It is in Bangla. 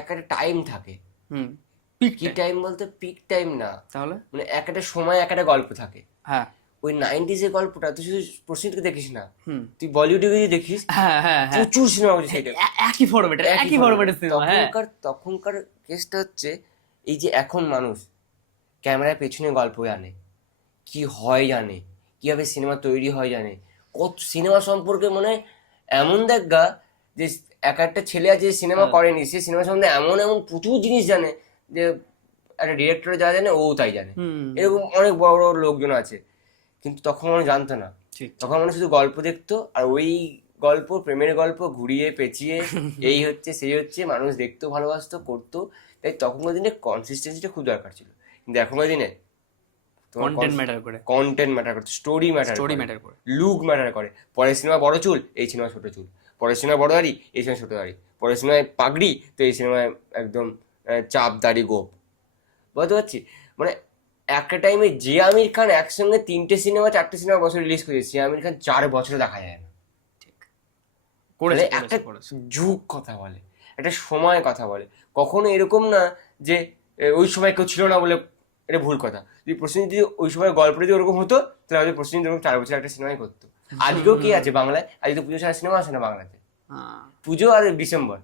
একটা টাইম থাকে। হুম, কি টাইম বলতে পিক টাইম না, তাহলে মানে একটা সময় একটা গল্প থাকে। হ্যাঁ ওই 90s এর গল্পটা তুই শুধু প্রসেনজিৎকে দেখিস না, হুম তুই বলিউডে যদি দেখিস হ্যাঁ হ্যাঁ হ্যাঁ প্রচুর সিনেমা হচ্ছে সেইটা একই ফরম্যাটের একই ফরম্যাটের সিনেমা। হ্যাঁ তখনকার কেসটা হচ্ছে এই যে এখন মানুষ ক্যামেরার পেছনে গল্প জানে, কি হয় জানে, কিভাবে সিনেমা তৈরি হয় জানে, কত সিনেমা সম্পর্কে মনে হয় এমন দেখা যে এক একটা ছেলে আছে সিনেমা হ্যাঁ। করেনি, সে সিনেমা সম্বন্ধে এমন এমন প্রচুর জিনিস জানে যে একটা ডিরেক্টর যা জানে ও তাই জানে। হুম এরকম অনেক বড় বড় লোকজন আছে, কিন্তু তখন মানুষ জানতো না। ঠিক তখন মানুষ শুধু গল্প দেখতো, আর ওই গল্প প্রেমের গল্প ঘুরিয়ে পেঁচিয়ে এই হচ্ছে সেই হচ্ছে মানুষ দেখতো, ভালোবাসতো, করতো। তাই তখনকার দিনে কনসিস্টেন্সিটা খুব দরকার ছিল, কিন্তু এখনকার দিনে তোমার কন্টেন্ট ম্যাটার করে, কন্টেন্ট ম্যাটার করছে, স্টোরি ম্যাটার স্টোরি করে, ম্যাটার করে। লুক ম্যাটার করে। পরের সিনেমা বড় চুল, এই সিনেমা ছোট চুল, পরের সিনেমা বড় দাড়ি, এই সিনেমা ছোট দাড়ি, পরের সিনেমায় পাগড়ি, তো এই সিনেমায় একদম চাপ দাড়ি গোপ। বুঝতে পারছি মানে একটা টাইমে যে আমির খান একসঙ্গে 3টে সিনেমা 4টে সিনেমা বছর রিলিজ করেছে, সে আমির খান 4 বছরে দেখা যায় না। ঠিক মানে করেছে একটা করেছে করেছে। যুগ কথা বলে, একটা সময় কথা বলে। কখনো এরকম না যে ওই সময় কেউ ছিল না বলে, এটা ভুল কথা। যদি প্রসেনজিৎ যদি ওই সময় গল্পটা যদি ওরকম হতো, তাহলে হয়তো প্রসেনজিৎ এরকম 4 বছর একটা সিনেমাই করতো। আজকেও কি আছে বাংলায়, আজকে তো পুজো ছাড়া সিনেমা আসে না বাংলাতে, হ্যাঁ পুজো আর ডিসেম্বর।